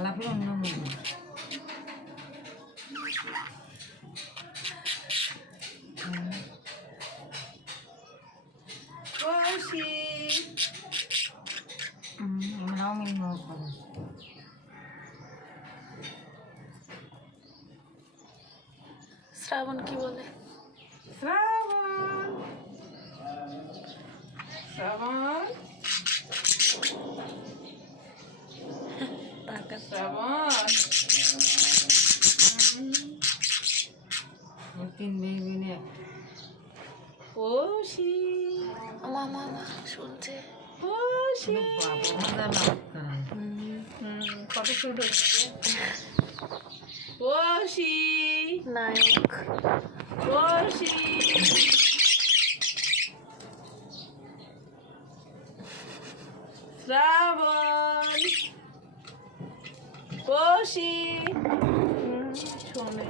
আলাপের অন্য মনে আমরাও মিলব শ্রাবণ কি বলে? শ্রাবণ শ্রাবণ শ্রাবণ তিন মেয়ে পৌষি মামা শুনছে পৌষি ফটোশুট হচ্ছে পৌষি নায়ক পৌষি শ্রাবণ পৌষি শোনে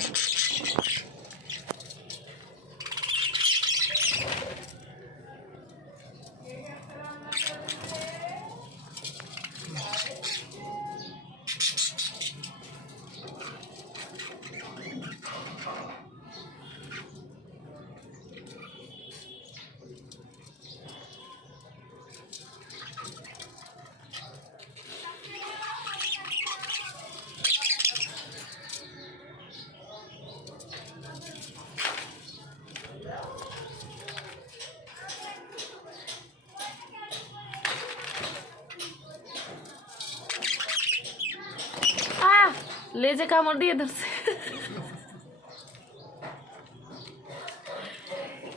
লেজে কামড় দিয়ে ধরছে।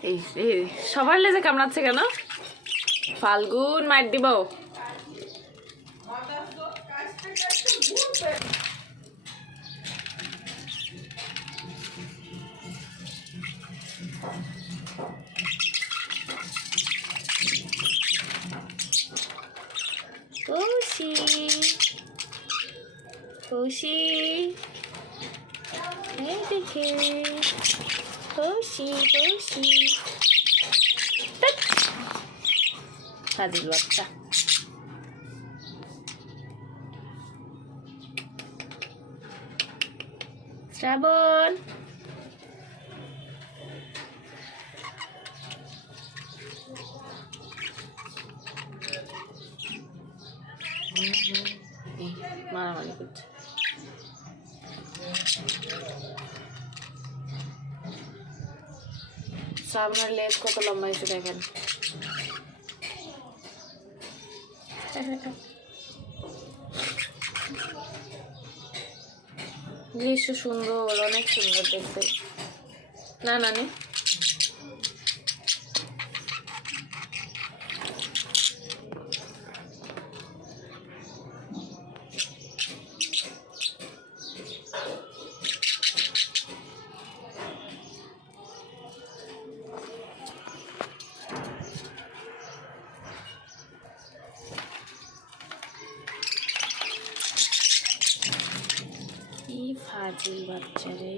এই সবার লেজে কামড়াচ্ছে কেন? ফাল্গুন মার দিব। খুশি খুশি দেখে খুশি খুশি ফাজিল বাচ্চা। শ্রাবণ মারামারি করছে। শ্রাবণের লেজ কত লম্বা এসে দেখেন। দৃশ্য সুন্দর, অনেক সুন্দর দেখতে। না নানি ফাজিল বাচ্চা রে।